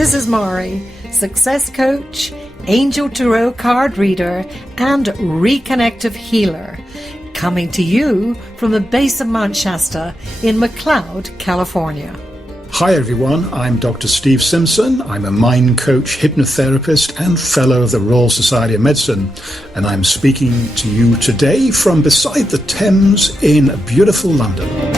This is Mahri, success coach, angel tarot card reader, and reconnective healer, coming to you from the base of Mount Shasta in McLeod, California. Hi everyone, I'm Dr. Steve Simpson. I'm a mind coach, hypnotherapist, and fellow of the Royal Society of Medicine. And I'm speaking to you today from beside the Thames in beautiful London.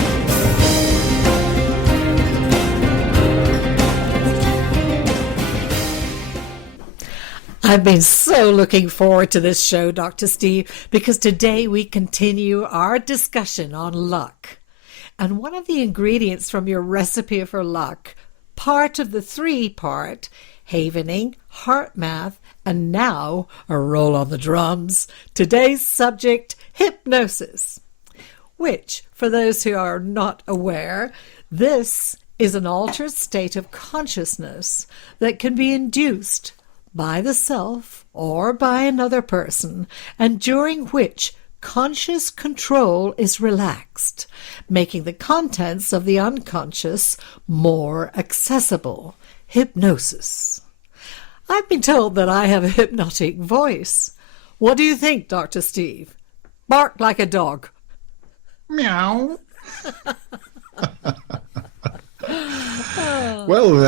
I've been so looking forward to this show, Dr. Steve, because today we continue our discussion on luck. And one of the ingredients from your recipe for luck, part of the 3-part, havening, heart math, and now a roll on the drums, today's subject, hypnosis, which, for those who are not aware, this is an altered state of consciousness that can be induced by the self or by another person, and during which conscious control is relaxed, making the contents of the unconscious more accessible. Hypnosis. I've been told that I have a hypnotic voice. What do you think, Dr. Steve? Bark like a dog. Meow. Well,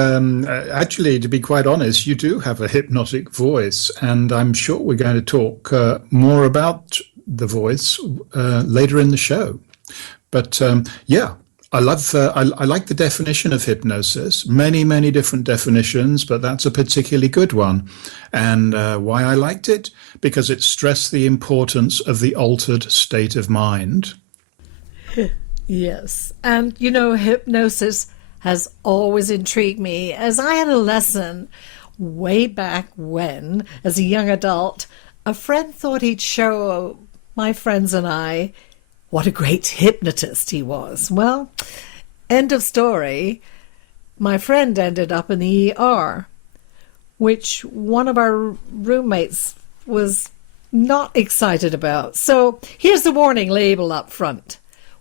actually, to be quite honest, you do have a hypnotic voice, and I'm sure we're going to talk more about the voice later in the show. But yeah, I like the definition of hypnosis. Many different definitions, but that's a particularly good one. And why I liked it? Because it stressed the importance of the altered state of mind. Yes, and you know, hypnosis has always intrigued me, as I had a lesson way back when, as a young adult, a friend thought he'd show my friends and I what a great hypnotist he was. Well, end of story. My friend ended up in the ER, which one of our roommates was not excited about. So here's the warning label up front.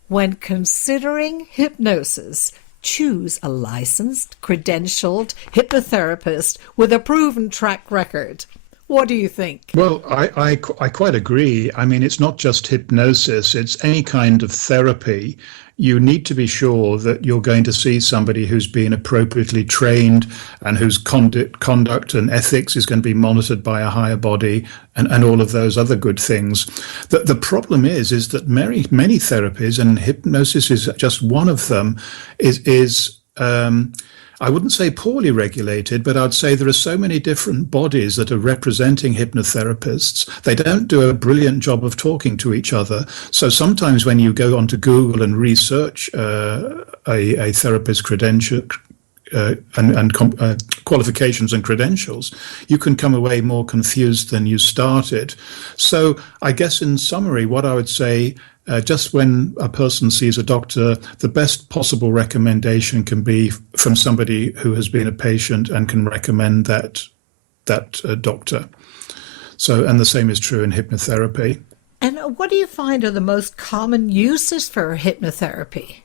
When considering hypnosis, choose a licensed, credentialed hypnotherapist with a proven track record. What do you think? Well, I quite agree. I mean, it's not just hypnosis, it's any kind of therapy. You need to be sure that you're going to see somebody who's been appropriately trained and whose conduct and ethics is going to be monitored by a higher body and all of those other good things. The problem is that many therapies, and hypnosis is just one of them, is I wouldn't say poorly regulated, but I'd say there are so many different bodies that are representing hypnotherapists. They don't do a brilliant job of talking to each other. So sometimes when you go onto Google and research a therapist's credential and qualifications and credentials, you can come away more confused than you started. So I guess in summary, what I would say, just when a person sees a doctor, the best possible recommendation can be from somebody who has been a patient and can recommend that doctor. So, and the same is true in hypnotherapy. And what do you find are the most common uses for hypnotherapy?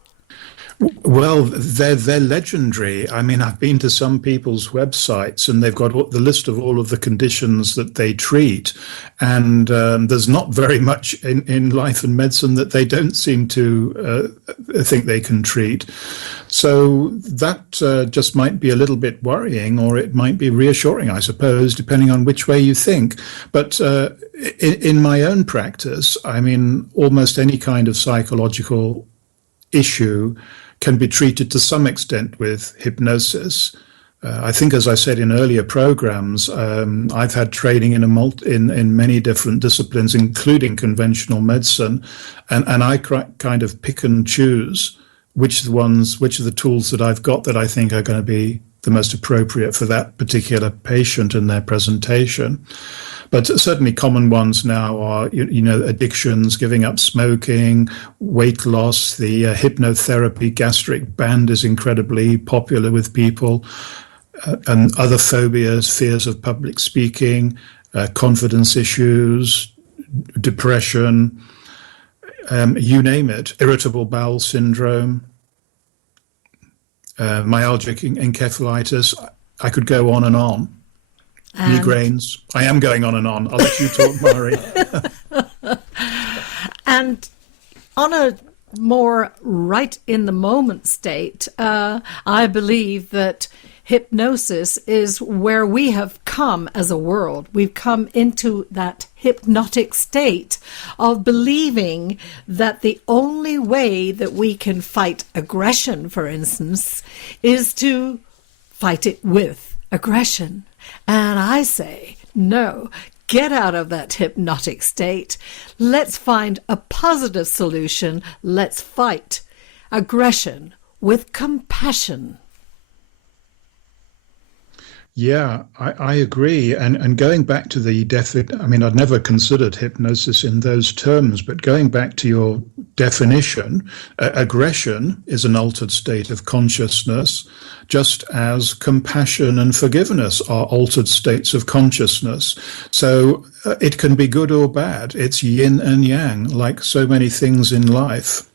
Well, they're legendary. I mean, I've been to some people's websites and they've got the list of all of the conditions that they treat. And there's not very much in life and medicine that they don't seem to think they can treat. So that just might be a little bit worrying, or it might be reassuring, I suppose, depending on which way you think. But in my own practice, I mean, almost any kind of psychological issue can be treated to some extent with hypnosis. I think, as I said in earlier programs, I've had training in many different disciplines, including conventional medicine, and I kind of pick and choose which are the tools that I've got that I think are going to be the most appropriate for that particular patient and their presentation. But certainly common ones now are, addictions, giving up smoking, weight loss. The hypnotherapy gastric band is incredibly popular with people, and other phobias, fears of public speaking, confidence issues, depression, you name it, irritable bowel syndrome, myalgic encephalitis. I could go on and on. And Migraines. I am going on and on. I'll let you talk, Mahri. and on a more right in the moment state, I believe that hypnosis is where we have come as a world. We've come into that hypnotic state of believing that the only way that we can fight aggression, for instance, is to fight it with aggression. And I say, no, get out of that hypnotic state. Let's find a positive solution. Let's fight aggression with compassion. Yeah, I agree. And going back to the I mean, I'd never considered hypnosis in those terms, but going back to your definition, aggression is an altered state of consciousness, just as compassion and forgiveness are altered states of consciousness. So it can be good or bad. It's yin and yang, like so many things in life.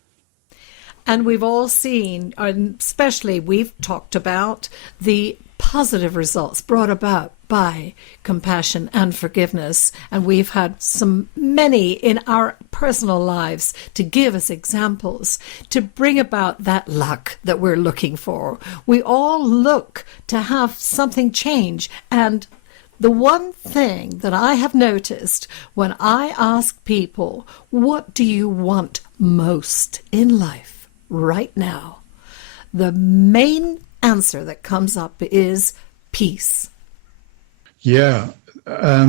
And we've all seen, and especially we've talked about the positive results brought about by compassion and forgiveness. And we've had many in our personal lives to give us examples to bring about that luck that we're looking for. We all look to have something change. And the one thing that I have noticed when I ask people, what do you want most in life right now? The main answer that comes up is peace. Yeah, I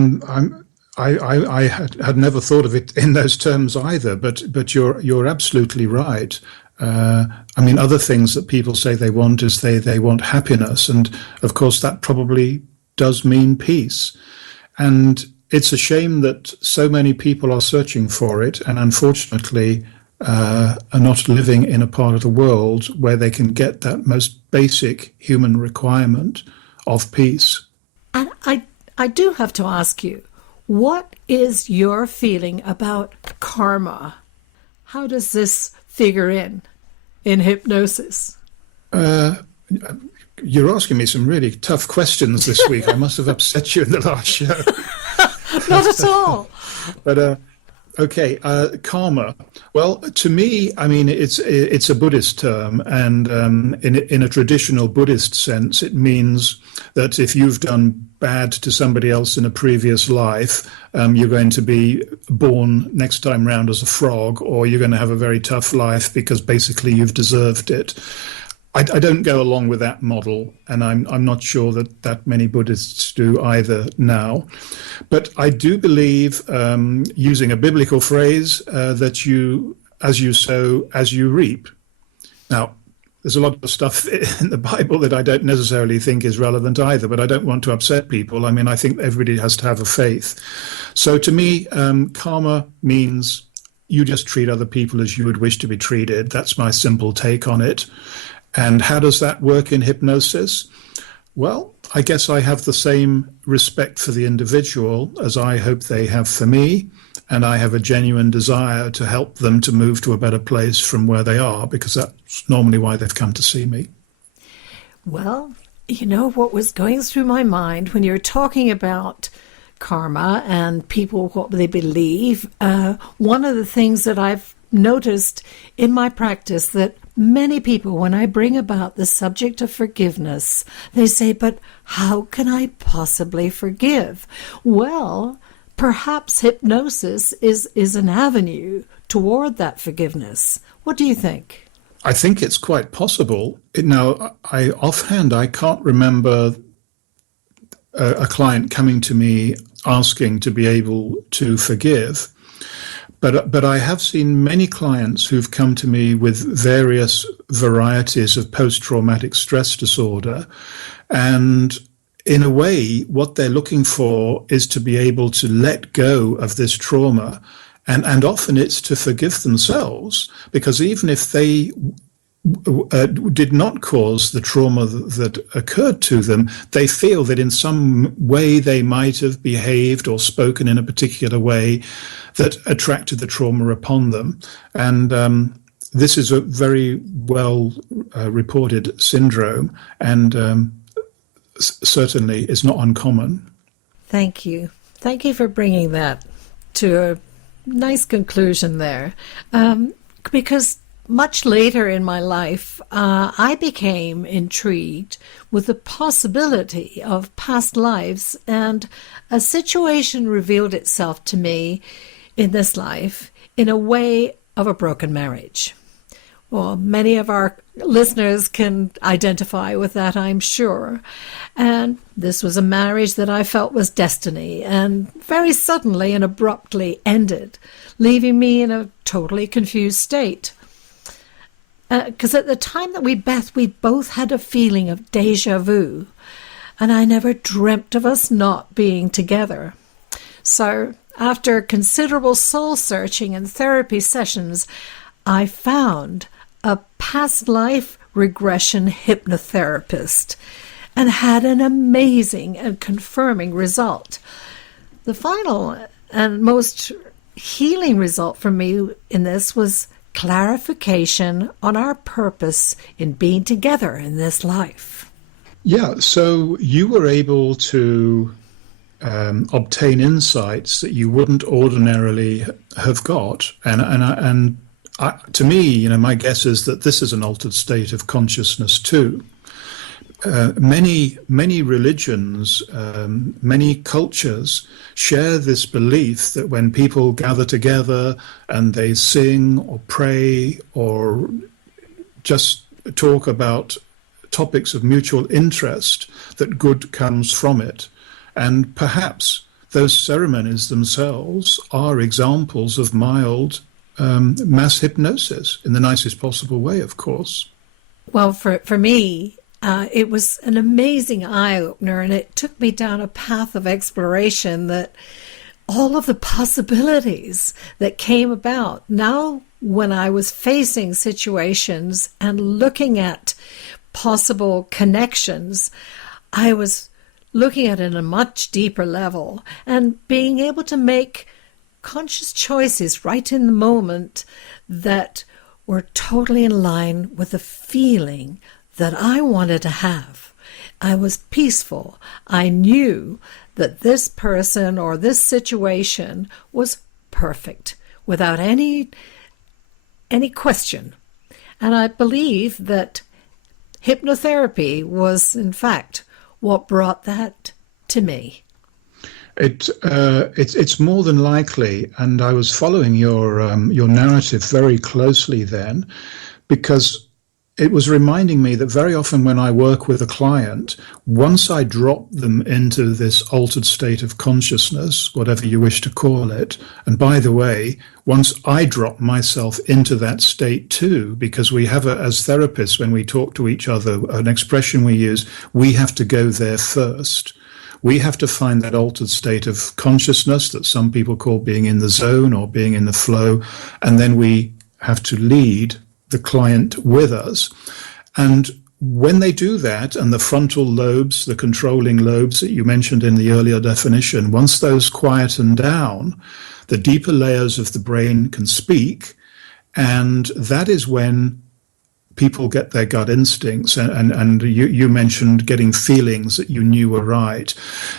had never thought of it in those terms either. But you're absolutely right. I mean, other things that people say they want is they want happiness, and of course that probably does mean peace. And it's a shame that so many people are searching for it, and unfortunately are not living in a part of the world where they can get that most basic human requirement of peace. And I do have to ask you, what is your feeling about karma? How does this figure in hypnosis? You're asking me some really tough questions this week. I must have upset you in the last show. Not at all. But okay, karma. Well, to me, I mean, it's a Buddhist term, and in a traditional Buddhist sense, it means that if you've done bad to somebody else in a previous life, you're going to be born next time round as a frog, or you're going to have a very tough life because basically you've deserved it. I don't go along with that model, and I'm not sure that many Buddhists do either now. But I do believe, using a biblical phrase, that you, as you sow, as you reap. Now, there's a lot of stuff in the Bible that I don't necessarily think is relevant either, but I don't want to upset people. I mean, I think everybody has to have a faith. So to me, karma means you just treat other people as you would wish to be treated. That's my simple take on it. And how does that work in hypnosis? Well, I guess I have the same respect for the individual as I hope they have for me, and I have a genuine desire to help them to move to a better place from where they are, because that's normally why they've come to see me. Well, you know what was going through my mind when you're talking about karma and people, what they believe, one of the things that I've noticed in my practice that many people, when I bring about the subject of forgiveness, they say, but how can I possibly forgive? Well, perhaps hypnosis is an avenue toward that forgiveness. What do you think? I think it's quite possible. Now, offhand, I can't remember a client coming to me asking to be able to forgive. But I have seen many clients who've come to me with various varieties of post-traumatic stress disorder. And in a way, what they're looking for is to be able to let go of this trauma. And often it's to forgive themselves, because even if they did not cause the trauma that occurred to them, they feel that in some way they might have behaved or spoken in a particular way that attracted the trauma upon them. And this is a very well reported syndrome. And certainly is not uncommon. Thank you. Thank you for bringing that to a nice conclusion there. Because much later in my life, I became intrigued with the possibility of past lives, and a situation revealed itself to me in this life in a way of a broken marriage. Well, many of our listeners can identify with that, I'm sure. And this was a marriage that I felt was destiny, and very suddenly and abruptly ended, leaving me in a totally confused state. Because at the time that we both had a feeling of deja vu, and I never dreamt of us not being together. So after considerable soul searching and therapy sessions, I found a past life regression hypnotherapist and had an amazing and confirming result. The final and most healing result for me in this was clarification on our purpose in being together in this life. Yeah, so you were able to obtain insights that you wouldn't ordinarily have got, and to me, my guess is that this is an altered state of consciousness too. Many religions, many cultures share this belief that when people gather together and they sing or pray or just talk about topics of mutual interest, that good comes from it. And perhaps those ceremonies themselves are examples of mild mass hypnosis in the nicest possible way, of course. Well, for me, it was an amazing eye-opener, and it took me down a path of exploration that all of the possibilities that came about. Now, when I was facing situations and looking at possible connections, I was looking at it at a much deeper level and being able to make conscious choices right in the moment that were totally in line with the feeling that I wanted to have. I was peaceful. I knew that this person or this situation was perfect without any question. And I believe that hypnotherapy was, in fact, what brought that to me. It's more than likely, and I was following your narrative very closely then, because it was reminding me that very often when I work with a client, once I drop them into this altered state of consciousness, whatever you wish to call it, and by the way, once I drop myself into that state too, because we have, as therapists, when we talk to each other, an expression we use, we have to go there first. We have to find that altered state of consciousness that some people call being in the zone or being in the flow, and then we have to lead the client with us. And when they do that, and the frontal lobes, the controlling lobes that you mentioned in the earlier definition, once those quieten down, the deeper layers of the brain can speak, and that is when people get their gut instincts, and you mentioned getting feelings that you knew were right.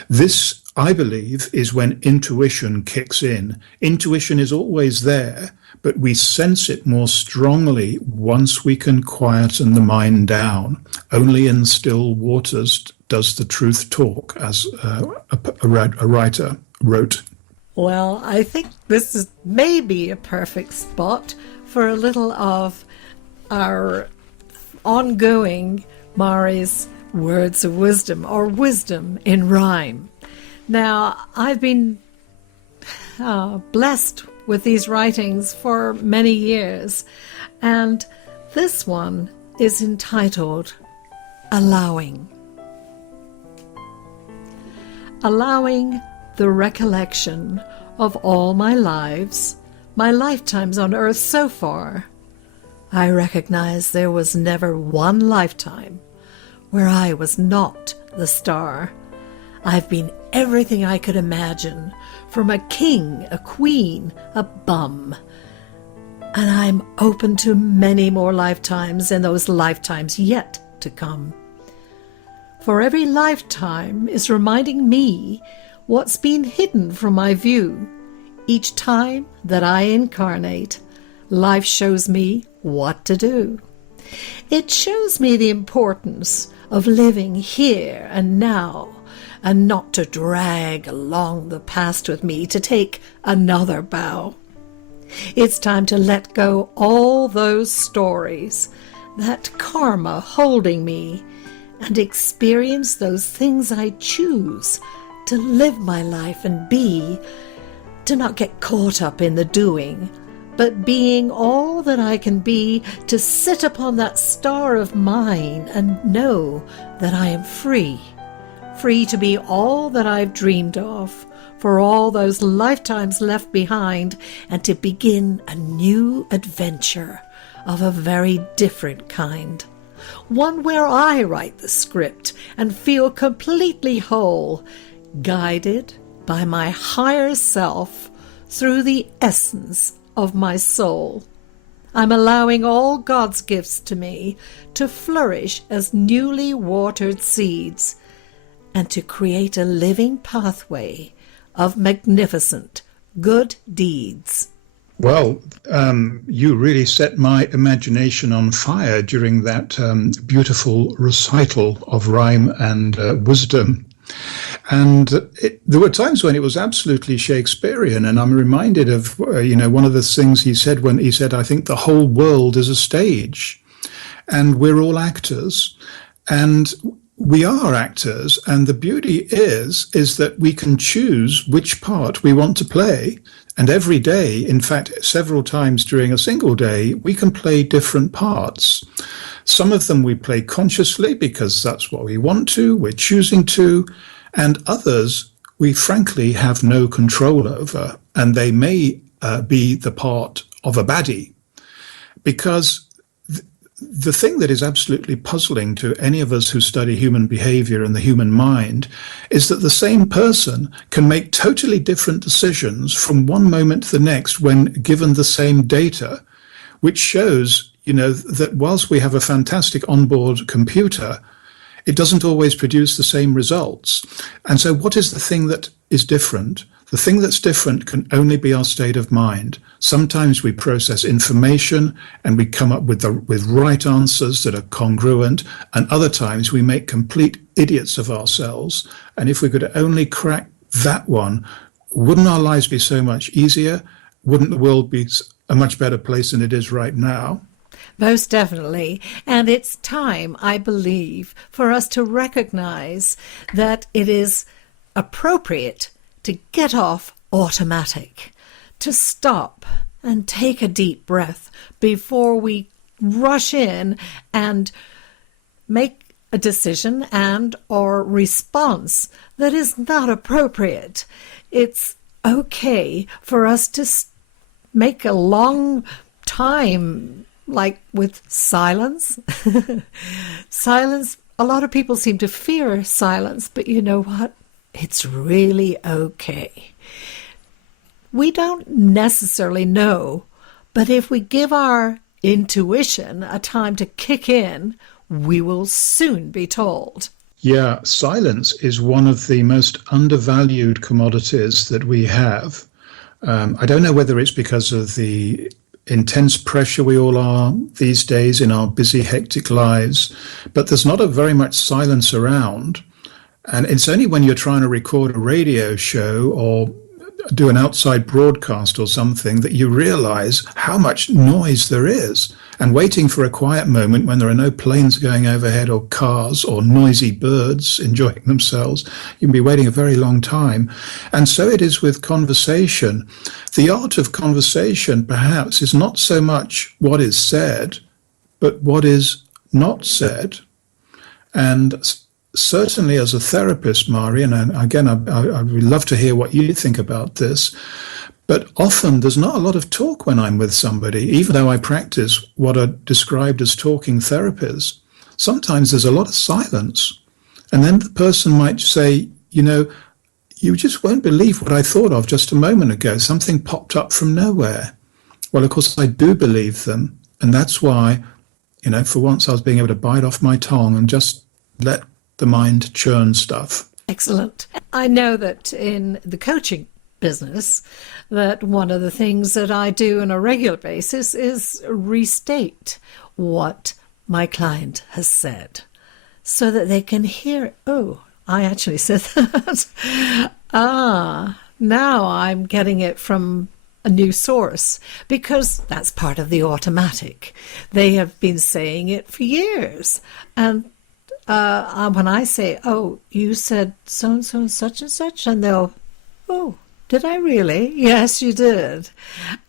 This, I believe, is when intuition kicks in. Intuition is always there, but we sense it more strongly once we can quieten the mind down. Only in still waters does the truth talk, as a writer wrote. Well, I think this is maybe a perfect spot for a little of our ongoing Mahri's words of wisdom, or wisdom in rhyme. Now, I've been blessed with these writings for many years, and this one is entitled Allowing. Allowing the recollection of all my lives, my lifetimes on earth so far, I recognize there was never one lifetime where I was not the star. I've been everything I could imagine, from a king, a queen, a bum. And I'm open to many more lifetimes and those lifetimes yet to come. For every lifetime is reminding me what's been hidden from my view. Each time that I incarnate, life shows me what to do. It shows me the importance of living here and now, and not to drag along the past with me to take another bow. It's time to let go all those stories, that karma holding me, and experience those things I choose to live my life and be, to not get caught up in the doing, but being all that I can be, to sit upon that star of mine and know that I am free, free to be all that I've dreamed of, for all those lifetimes left behind, and to begin a new adventure of a very different kind. One where I write the script and feel completely whole, guided by my higher self through the essence of my soul. I'm allowing all God's gifts to me to flourish as newly watered seeds and to create a living pathway of magnificent good deeds. Well, you really set my imagination on fire during that beautiful recital of rhyme and wisdom. And there were times when it was absolutely Shakespearean, and I'm reminded of, one of the things he said when he said, I think the whole world is a stage, and we're all actors, and we are actors, and the beauty is that we can choose which part we want to play. And every day, in fact, several times during a single day, we can play different parts. Some of them we play consciously because that's what we want to, we're choosing to, and others we frankly have no control over, and they may be the part of a baddie. Because the thing that is absolutely puzzling to any of us who study human behavior and the human mind is that the same person can make totally different decisions from one moment to the next when given the same data, which shows, that whilst we have a fantastic onboard computer, it doesn't always produce the same results. And so what is the thing that is different? The thing that's different can only be our state of mind. Sometimes we process information and we come up with right answers that are congruent, and other times we make complete idiots of ourselves. And if we could only crack that one, wouldn't our lives be so much easier? Wouldn't the world be a much better place than it is right now? Most definitely. And it's time, I believe, for us to recognize that it is appropriate to get off automatic, to stop and take a deep breath before we rush in and make a decision and or response that is not appropriate. It's okay for us to make a long time, like with silence. Silence, a lot of people seem to fear silence, but you know what? It's really okay. We don't necessarily know, but if we give our intuition a time to kick in, we will soon be told. Yeah, silence is one of the most undervalued commodities that we have. I don't know whether it's because of the intense pressure we all are these days in our busy, hectic lives, but there's not very much silence around. And it's only when you're trying to record a radio show or do an outside broadcast or something that you realize how much noise there is. And waiting for a quiet moment when there are no planes going overhead or cars or noisy birds enjoying themselves, you can be waiting a very long time. And so it is with conversation. The art of conversation, perhaps, is not so much what is said, but what is not said. And certainly as a therapist, Mahri, and again, I would love to hear what you think about this, but often there's not a lot of talk when I'm with somebody, even though I practice what are described as talking therapies. Sometimes there's a lot of silence. And then the person might say, you just won't believe what I thought of just a moment ago. Something popped up from nowhere. Well, of course, I do believe them. And that's why, for once I was being able to bite off my tongue and just let the mind churn stuff. Excellent. I know that in the coaching business, that one of the things that I do on a regular basis is restate what my client has said so that they can hear, oh, I actually said that. Now I'm getting it from a new source, because that's part of the automatic. They have been saying it for years. And when I say, oh, you said so-and-so and such, and they'll, oh, did I really? Yes, you did.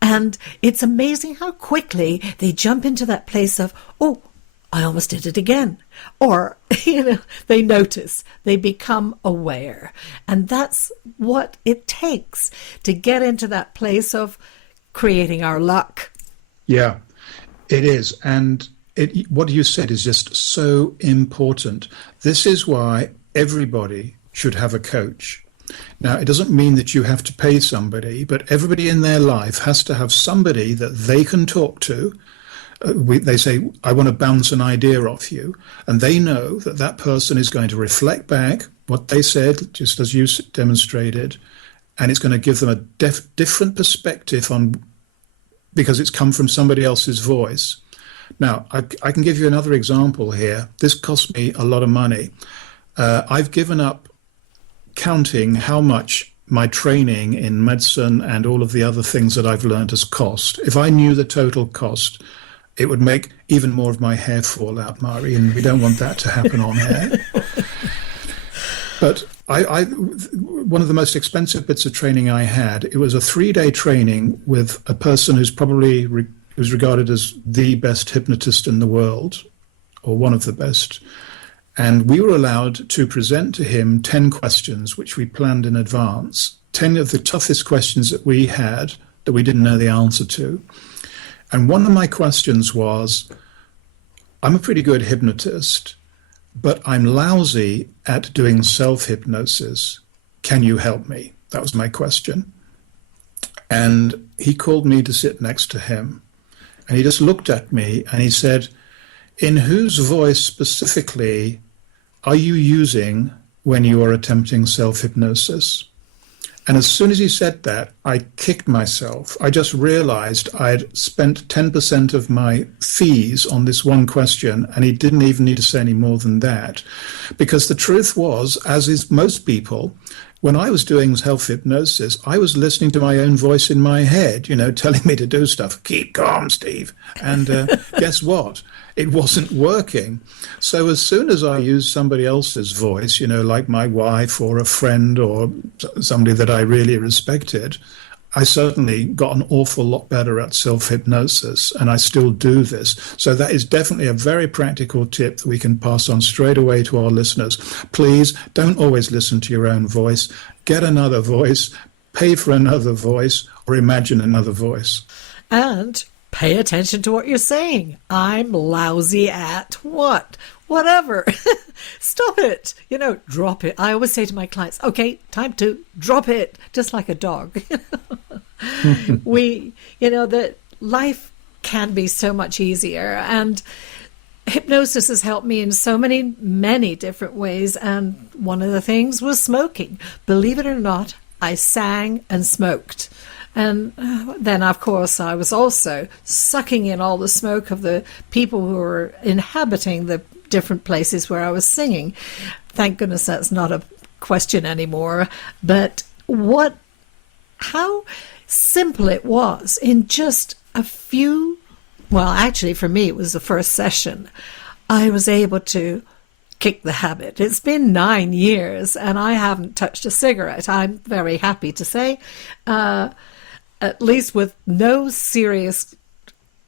And it's amazing how quickly they jump into that place of, oh, I almost did it again. Or, they notice, they become aware. And that's what it takes to get into that place of creating our luck. Yeah, it is. And what you said is just so important. This is why everybody should have a coach. Now, it doesn't mean that you have to pay somebody, but everybody in their life has to have somebody that they can talk to. They say, I want to bounce an idea off you. And they know that that person is going to reflect back what they said, just as you demonstrated, and it's going to give them a different perspective on, because it's come from somebody else's voice. Now, I can give you another example here. This cost me a lot of money. I've given up counting how much my training in medicine and all of the other things that I've learned has cost. If I knew the total cost, it would make even more of my hair fall out, Mahri, and we don't want that to happen on air. But one of the most expensive bits of training I had, it was a 3-day training with a person who's probably who's regarded as the best hypnotist in the world, or one of the best. And we were allowed to present to him 10 questions, which we planned in advance, 10 of the toughest questions that we had that we didn't know the answer to. And one of my questions was, I'm a pretty good hypnotist, but I'm lousy at doing self-hypnosis. Can you help me? That was my question. And he called me to sit next to him. And he just looked at me and he said, in whose voice specifically are you using when you are attempting self-hypnosis? And as soon as he said that, I kicked myself. I just realized I'd spent 10% of my fees on this one question, and he didn't even need to say any more than that. Because the truth was, as is most people, when I was doing self-hypnosis, I was listening to my own voice in my head, telling me to do stuff. Keep calm, Steve. And guess what? It wasn't working. So as soon as I used somebody else's voice, like my wife or a friend or somebody that I really respected, I certainly got an awful lot better at self-hypnosis, and I still do this. So that is definitely a very practical tip that we can pass on straight away to our listeners. Please don't always listen to your own voice. Get another voice, pay for another voice, or imagine another voice. And pay attention to what you're saying. I'm lousy at what? Whatever. Stop it. Drop it. I always say to my clients, okay, time to drop it, just like a dog. That life can be so much easier. And hypnosis has helped me in so many different ways. And one of the things was smoking. Believe it or not, I sang and smoked. And then, of course, I was also sucking in all the smoke of the people who were inhabiting the different places where I was singing. Thank goodness that's not a question anymore. But how simple it was in just a few, well, actually for me it was the first session, I was able to kick the habit. It's been 9 years and I haven't touched a cigarette. I'm very happy to say, at least with no serious,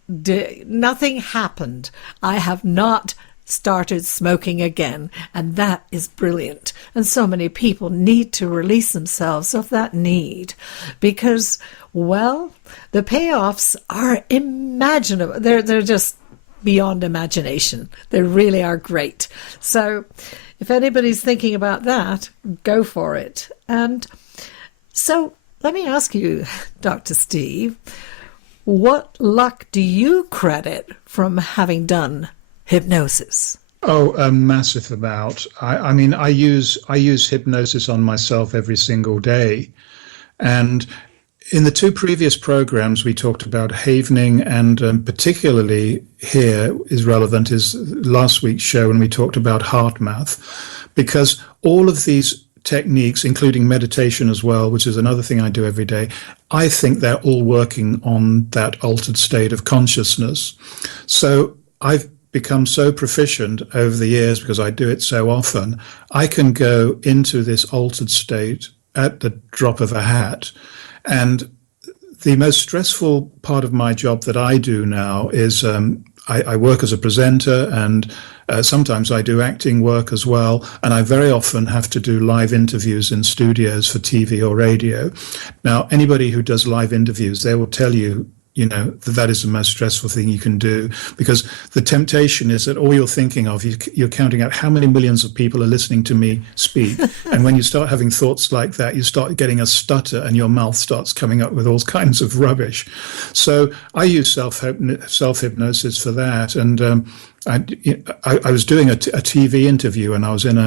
nothing happened. I have not started smoking again, and that is brilliant. And so many people need to release themselves of that need because, well, the payoffs are imaginable. They're just beyond imagination. They really are great. So if anybody's thinking about that, go for it. And so let me ask you, Dr. Steve, what luck do you credit from having done hypnosis? Oh, a massive amount. I mean, I use hypnosis on myself every single day. And in the two previous programs, we talked about havening, and particularly here is relevant is last week's show when we talked about heart math, because all of these techniques, including meditation as well, which is another thing I do every day, I think they're all working on that altered state of consciousness. So I've become so proficient over the years because I do it so often. I can go into this altered state at the drop of a hat. And the most stressful part of my job that I do now is I work as a presenter, and sometimes I do acting work as well. And I very often have to do live interviews in studios for TV or radio. Now, anybody who does live interviews, they will tell you, that that is the most stressful thing you can do, because the temptation is that all you're thinking of, you're counting out how many millions of people are listening to me speak. And when you start having thoughts like that, you start getting a stutter and your mouth starts coming up with all kinds of rubbish. So I use self-hypnosis for that. And I was doing a TV interview, and I was in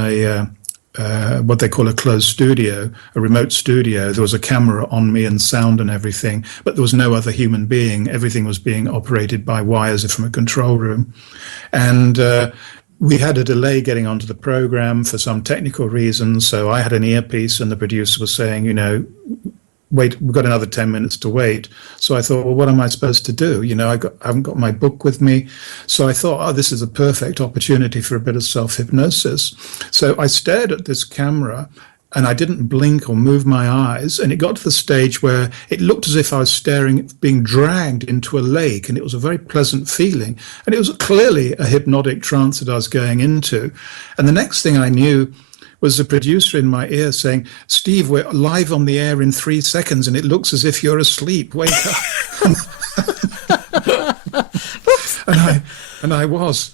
what they call a closed studio, a remote studio. There was a camera on me and sound and everything, but there was no other human being. Everything was being operated by wires from a control room. And we had a delay getting onto the program for some technical reasons. So I had an earpiece, and the producer was saying, wait, we've got another 10 minutes to wait. So I thought, well, what am I supposed to do? I haven't got my book with me. So I thought, oh, this is a perfect opportunity for a bit of self-hypnosis. So I stared at this camera, and I didn't blink or move my eyes. And it got to the stage where it looked as if I was being dragged into a lake. And it was a very pleasant feeling. And it was clearly a hypnotic trance that I was going into. And the next thing I knew was the producer in my ear saying, "Steve, we're live on the air in 3 seconds, and it looks as if you're asleep. Wake up." and I was.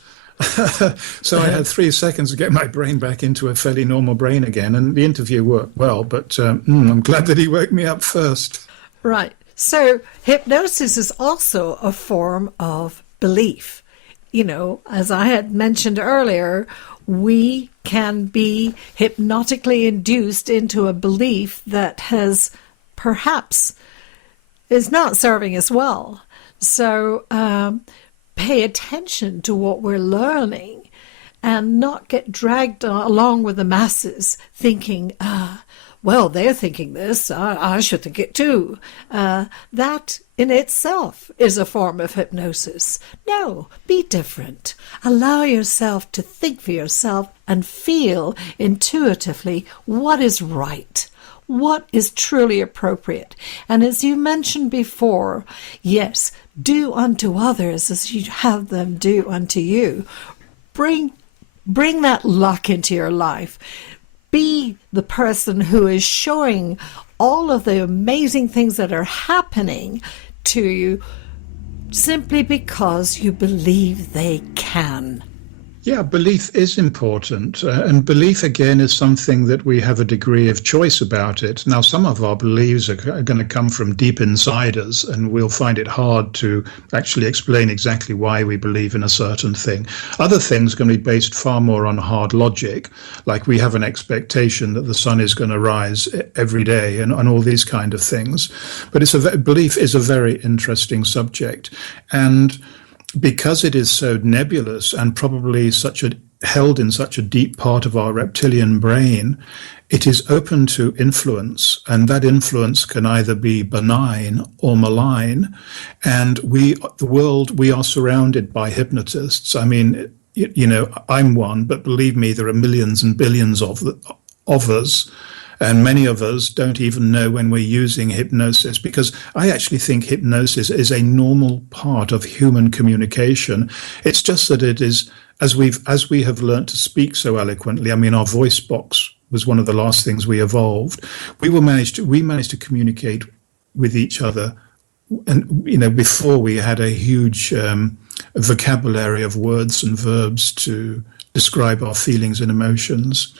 So I had 3 seconds to get my brain back into a fairly normal brain again, and the interview worked well, but I'm glad that he woke me up first. Right. So hypnosis is also a form of belief. As I had mentioned earlier, we can be hypnotically induced into a belief that perhaps is not serving us well. So pay attention to what we're learning and not get dragged along with the masses thinking, well, they're thinking this, I should think it too. That in itself is a form of hypnosis. No, be different. Allow yourself to think for yourself and feel intuitively what is right, what is truly appropriate. And as you mentioned before, yes, do unto others as you have them do unto you. Bring that luck into your life. Be the person who is showing all of the amazing things that are happening to you simply because you believe they can. Yeah, belief is important. And belief, again, is something that we have a degree of choice about it. Now, some of our beliefs are going to come from deep inside us, and we'll find it hard to actually explain exactly why we believe in a certain thing. Other things are going to be based far more on hard logic, like we have an expectation that the sun is going to rise every day and all these kind of things. But belief is a very interesting subject. And because it is so nebulous and probably held in such a deep part of our reptilian brain, it is open to influence, and that influence can either be benign or malign. And we are surrounded by hypnotists. I mean, I'm one, but believe me, there are millions and billions of us. And many of us don't even know when we're using hypnosis, because I actually think hypnosis is a normal part of human communication. It's just that it is, as we have learned to speak so eloquently. I mean, our voice box was one of the last things we evolved. We managed to communicate with each other, and before we had a huge vocabulary of words and verbs to describe our feelings and emotions.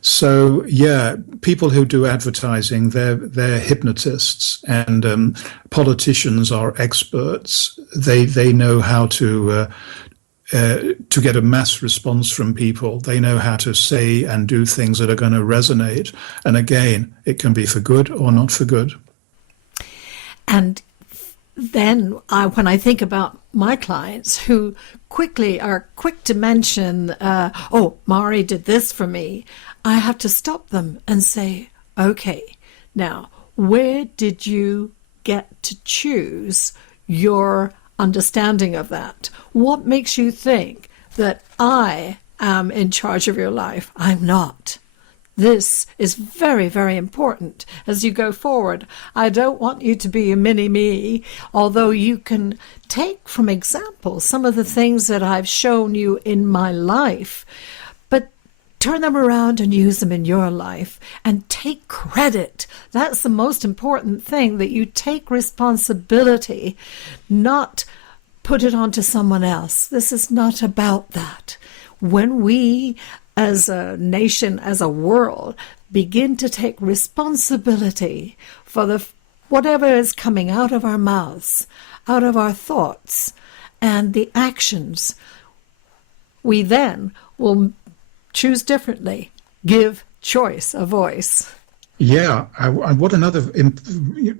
So, yeah, people who do advertising, they're hypnotists, and politicians are experts. They know how to to get a mass response from people. They know how to say and do things that are going to resonate. And again, it can be for good or not for good. And then when I think about my clients who are quick to mention, oh, Mahri did this for me, I have to stop them and say, okay, now, where did you get to choose your understanding of that? What makes you think that I am in charge of your life? I'm not. This is very, very important as you go forward. I don't want you to be a mini-me, although you can take from examples some of the things that I've shown you in my life, but turn them around and use them in your life and take credit. That's the most important thing, that you take responsibility, not put it onto someone else. This is not about that. When we as a nation, as a world, begin to take responsibility for whatever is coming out of our mouths, out of our thoughts, and the actions, we then will choose differently, give choice a voice. Yeah, what another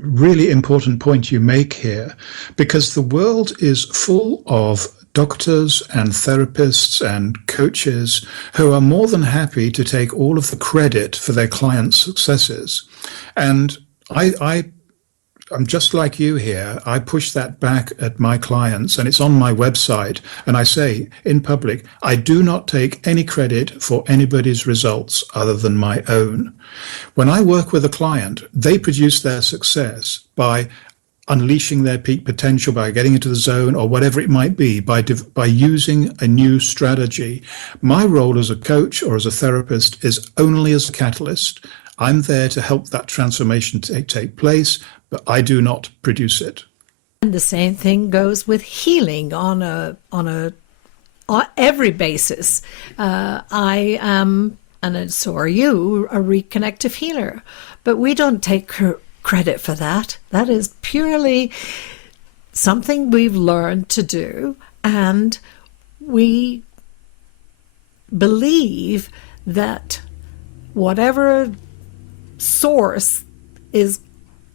really important point you make here, because the world is full of doctors and therapists and coaches who are more than happy to take all of the credit for their clients' successes. And I'm just like you here. I push that back at my clients, and it's on my website. And I say in public, I do not take any credit for anybody's results other than my own. When I work with a client, they produce their success by unleashing their peak potential, by getting into the zone, or whatever it might be, by using a new strategy. My role as a coach or as a therapist is only as a catalyst. I'm there to help that transformation take place, but I do not produce it. And the same thing goes with healing on every basis. I am, and so are you, a reconnective healer, but we don't take credit for that. That is purely something we've learned to do, and we believe that whatever source is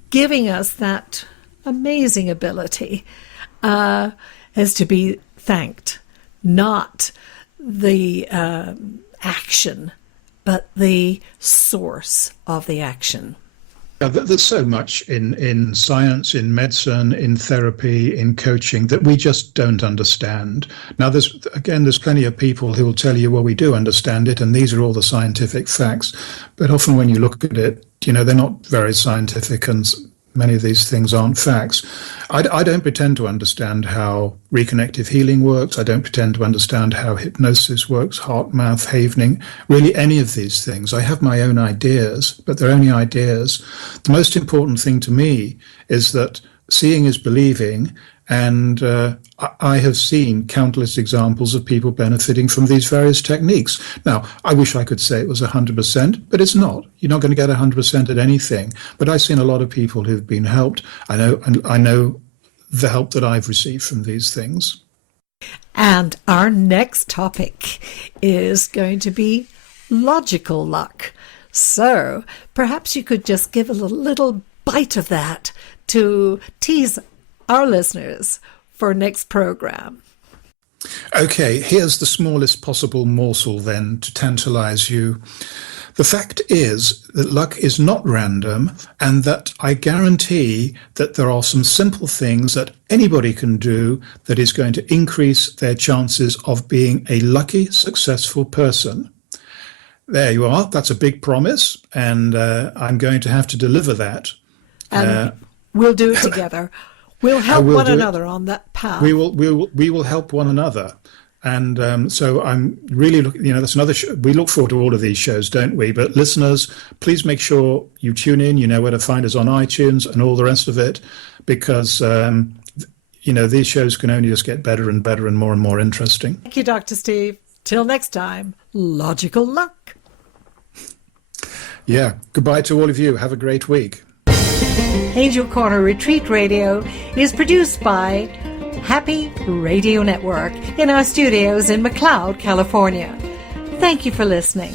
giving us that amazing ability is to be thanked, not the action, but the source of the action. There's so much in science, in medicine, in therapy, in coaching that we just don't understand. Now, there's plenty of people who will tell you, well, we do understand it, and these are all the scientific facts. But often when you look at it, they're not very scientific, and many of these things aren't facts. I don't pretend to understand how reconnective healing works. I don't pretend to understand how hypnosis works, heart math, havening, really any of these things. I have my own ideas, but they're only ideas. The most important thing to me is that seeing is believing, and I have seen countless examples of people benefiting from these various techniques. Now, I wish I could say it was 100%, but it's not. You're not going to get 100% at anything. But I've seen a lot of people who've been helped. I know the help that I've received from these things. And our next topic is going to be logical luck. So perhaps you could just give a little bite of that to tease our listeners for next program. Okay, here's the smallest possible morsel then to tantalize you. The fact is that luck is not random, and that I guarantee that there are some simple things that anybody can do that is going to increase their chances of being a lucky, successful person. There you are. That's a big promise, and I'm going to have to deliver that. And we'll do it together. We'll help one another on that path. We will help one another. And so I'm really looking, that's another we look forward to all of these shows, don't we? But listeners, please make sure you tune in. You know where to find us on iTunes and all the rest of it, because, these shows can only just get better and better and more interesting. Thank you, Dr. Steve. Till next time, logical luck. Yeah. Goodbye to all of you. Have a great week. Angel Corner Retreat Radio is produced by Happy Radio Network in our studios in McLeod, California. Thank you for listening.